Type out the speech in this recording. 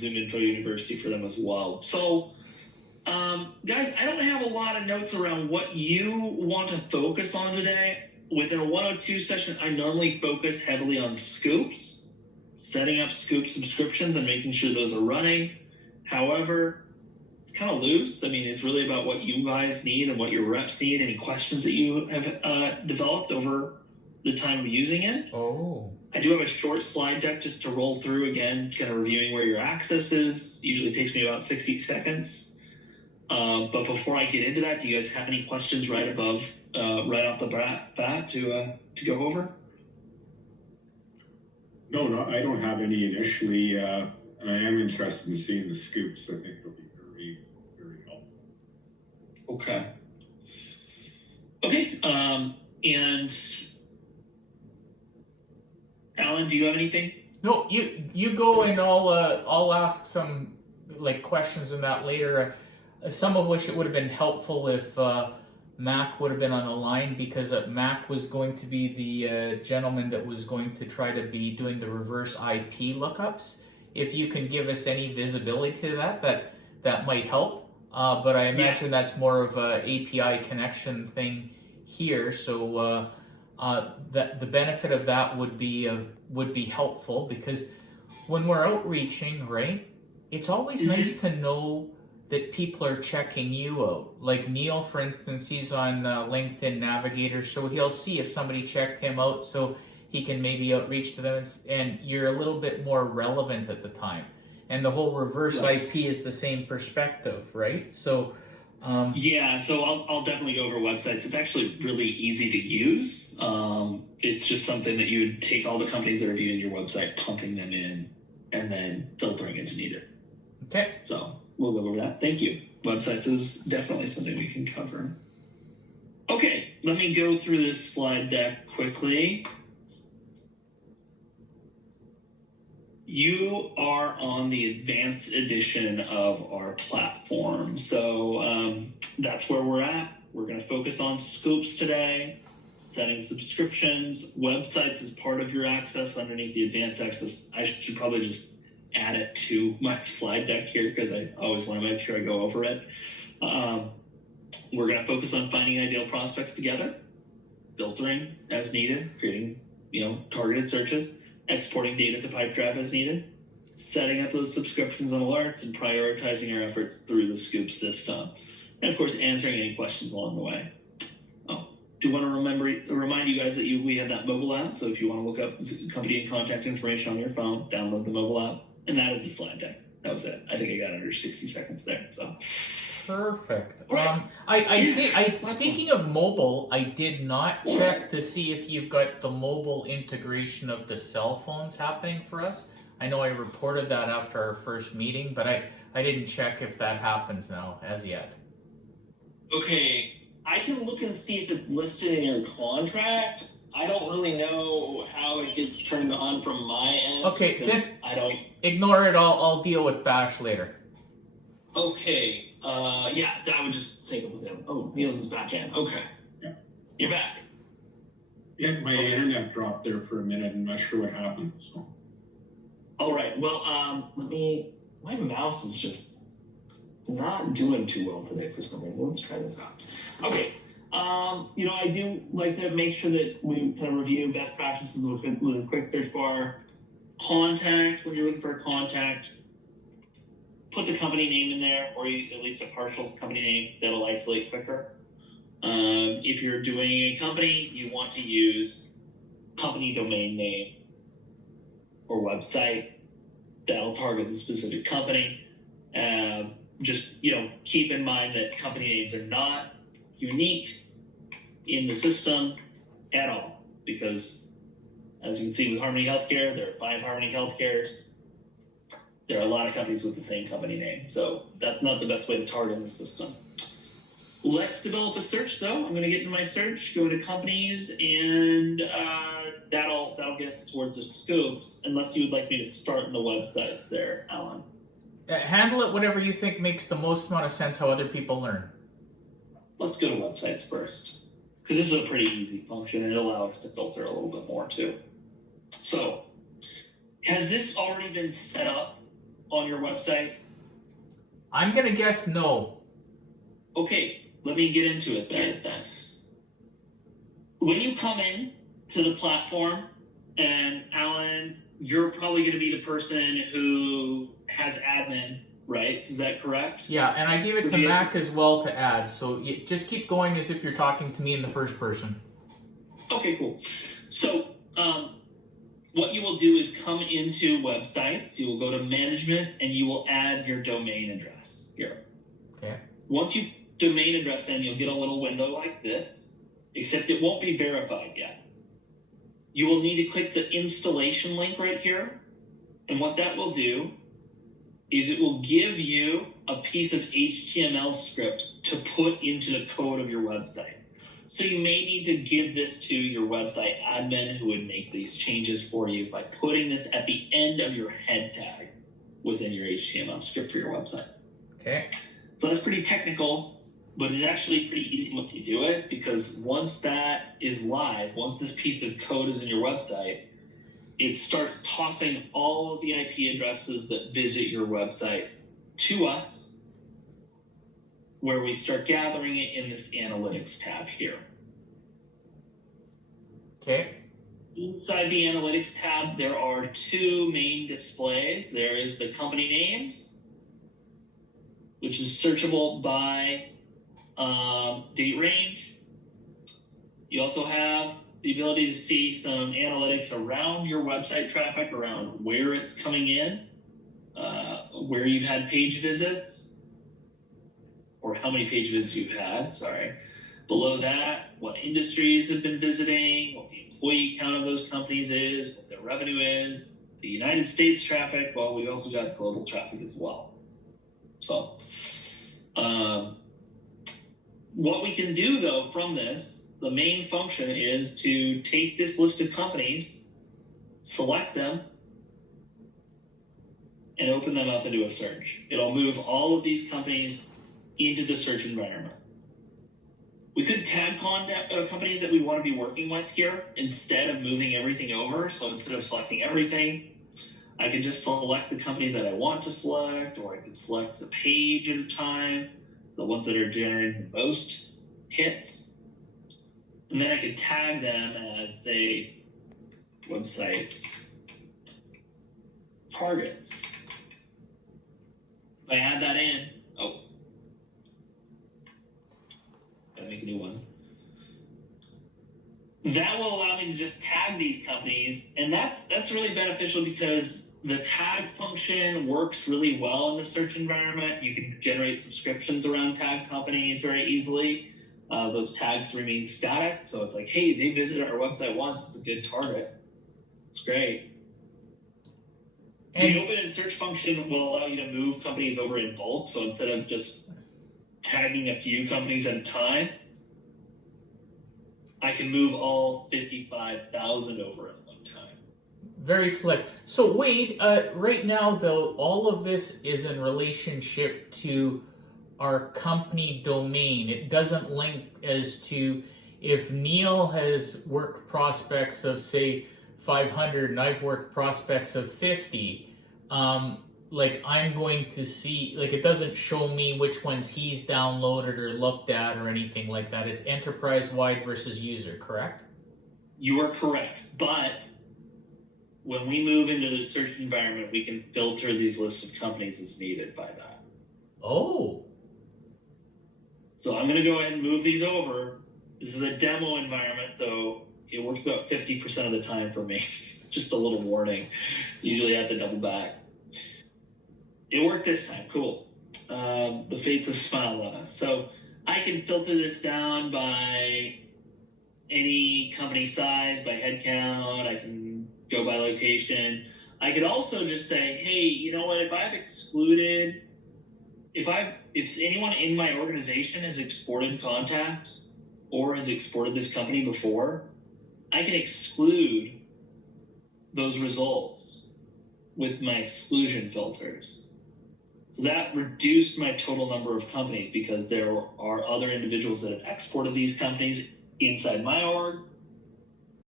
Zoom Info University for them as well. So, guys, I don't have a lot of notes around what you want to focus on today. Within a 102 session, I normally focus heavily on scoops, setting up scoop subscriptions and making sure those are running. However, it's kind of loose. I mean, it's really about what you guys need and what your reps need, any questions that you have developed over the time of using it. Oh. I do have a short slide deck just to roll through again, kind of reviewing where your access is. Usually takes me about 60 seconds. But before I get into that, do you guys have any questions right off the bat to go over? No, I don't have any initially. And I am interested in seeing the scoops. I think it'll be very, very helpful. Okay. And Alan, do you have anything? No, you go, and I'll ask some like questions in that later. Some of which it would have been helpful if Mac would have been on the line, because Mac was going to be the gentleman that was going to try to be doing the reverse IP lookups. If you can give us any visibility to that might help. But I imagine that's more of a API connection thing here. So that the benefit of that would be helpful, because when we're outreaching, right, it's always nice to know that people are checking you out. Like Neil, for instance, he's on LinkedIn Navigator, so he'll see if somebody checked him out, so he can maybe outreach to them, and you're a little bit more relevant at the time. And the whole reverse IP is the same perspective, right? So so I'll definitely go over websites. It's actually really easy to use. It's just something that you would take all the companies that are viewing your website, pumping them in, and then filtering as needed. Okay. So we'll go over that. Thank you. Websites is definitely something we can cover. Okay, let me go through this slide deck quickly. You are on the advanced edition of our platform. So that's where we're at. We're going to focus on scoops today, setting subscriptions. Websites is part of your access underneath the advanced access. I should probably just add it to my slide deck here, because I always want to make sure I go over it. We're going to focus on finding ideal prospects together, filtering as needed, creating targeted searches, exporting data to Pipedrive as needed, setting up those subscriptions and alerts, and prioritizing our efforts through the Scoop system. And of course, answering any questions along the way. Do want to remind you guys that we have that mobile app. So if you want to look up company and contact information on your phone, download the mobile app. And that is the slide deck. That was it. I think I got under 60 seconds there. So perfect. Right. Speaking of mobile, I did not check to see if you've got the mobile integration of the cell phones happening for us. I know I reported that after our first meeting, but I didn't check if that happens now as yet. Okay, I can look and see if it's listed in your contract. I don't really know how it gets turned on from my end. Okay, then I don't. Ignore it. I'll deal with Bash later. Okay. That would just sync up with him. Oh, Niels is back in. Okay. Yeah. You're back. Yeah, my internet dropped there for a minute. I'm not sure what happened. So. All right. Well, my mouse is just not doing too well today for some reason. Let's try this out. Okay. I do like to make sure that we kind of review best practices with a quick search bar. Contact, when you're looking for a contact, put the company name in there, or at least a partial company name. That'll isolate quicker. If you're doing a company, you want to use company domain name or website. That'll target the specific company. Just keep in mind that company names are not unique in the system at all, because as you can see with Harmony Healthcare, there are 5 Harmony Healthcares. There are a lot of companies with the same company name, so that's not the best way to target the system. Let's develop a search, though. I'm going to get into my search, go to companies, and that'll get us towards the scopes, unless you would like me to start in the websites there, Alan. Handle it whatever you think makes the most amount of sense, how other people learn. Let's go to websites first, because this is a pretty easy function, and it'll allow us to filter a little bit more, too. So, has this already been set up on your website? I'm gonna guess no. Okay, let me get into it then. When you come in to the platform, and Alan, you're probably going to be the person who has admin rights. Is that correct? Yeah, and I gave it to Would you- Mac as well to add. So you just keep going as if you're talking to me in the first person. Okay, cool. So, what you will do is come into websites. You will go to management, and you will add your domain address here. Okay. Once you domain address in, you'll get a little window like this, except it won't be verified yet. You will need to click the installation link right here. And what that will do is it will give you a piece of HTML script to put into the code of your website. So you may need to give this to your website admin who would make these changes for you by putting this at the end of your head tag within your HTML script for your website. Okay. So that's pretty technical, but it's actually pretty easy once you do it, because once that is live, once this piece of code is in your website, it starts tossing all of the IP addresses that visit your website to us, where we start gathering it in this analytics tab here. Okay. Inside the analytics tab, there are two main displays. There is the company names, which is searchable by date range. You also have the ability to see some analytics around your website traffic, around where it's coming in, where you've had page visits, or how many page visits you've had, sorry. Below that, what industries have been visiting, what the employee count of those companies is, what their revenue is, the United States traffic. Well, we also got global traffic as well. So, what we can do though from this, the main function is to take this list of companies, select them, and open them up into a search. It'll move all of these companies into the search environment. We could tag companies that we want to be working with here instead of moving everything over. So instead of selecting everything, I could just select the companies that I want to select, or I could select the page at a time, the ones that are generating the most hits. And then I could tag them as, say, websites targets. If I add that in, gotta make a new one. That will allow me to just tag these companies, and that's really beneficial because the tag function works really well in the search environment. You can generate subscriptions around tag companies very easily. Those tags remain static, so it's like, hey, they visited our website once, it's a good target. It's great. And The open and search function will allow you to move companies over in bulk, so instead of just tagging a few companies at a time, I can move all 55,000 over at one time. very slick. So Wade, right now though, all of this is in relationship to our company domain. It doesn't link as to if Neil has worked prospects of say 500 and I've worked prospects of 50. Like I'm going to see, like it doesn't show me which ones he's downloaded or looked at or anything like that. It's enterprise-wide versus user, correct? You are correct, but when we move into the search environment, we can filter these lists of companies as needed by that. Oh, So I'm gonna go ahead and move these over. This is a demo environment, so it works about 50% of the time for me. Just a little warning. Usually I have to double back. It worked this time, cool. The fates have smiled on us. So I can filter this down by any company size, by headcount. I can go by location. I could also just say, hey, you know what, if I've excluded, if anyone in my organization has exported contacts or has exported this company before, I can exclude those results with my exclusion filters. So that reduced my total number of companies because there are other individuals that have exported these companies inside my org,